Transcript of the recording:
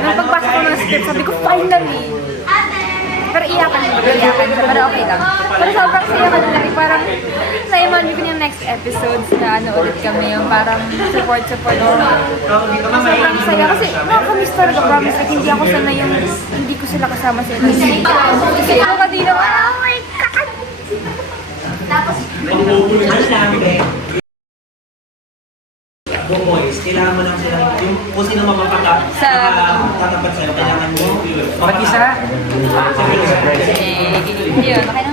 Nung pagbasa ko ng script, sabi ko, finally! Pero iyakan siya. Pero okay lang. Pero sobrang saya ka nila. Parang na-imagine ko yung next episodes na ano ulit kami. Yung parang support. Sobrang saya. Kasi nakakamiss talaga, promise. Like, hindi ako sanay yung hindi ko sila kasama sa ilang scene. Kasi ako kanina, oh my God! Tapos, boys, kailangan mo lang silang, yung kung sino tatapat sa'yo, kailangan mo Mag-isa? yun, okay na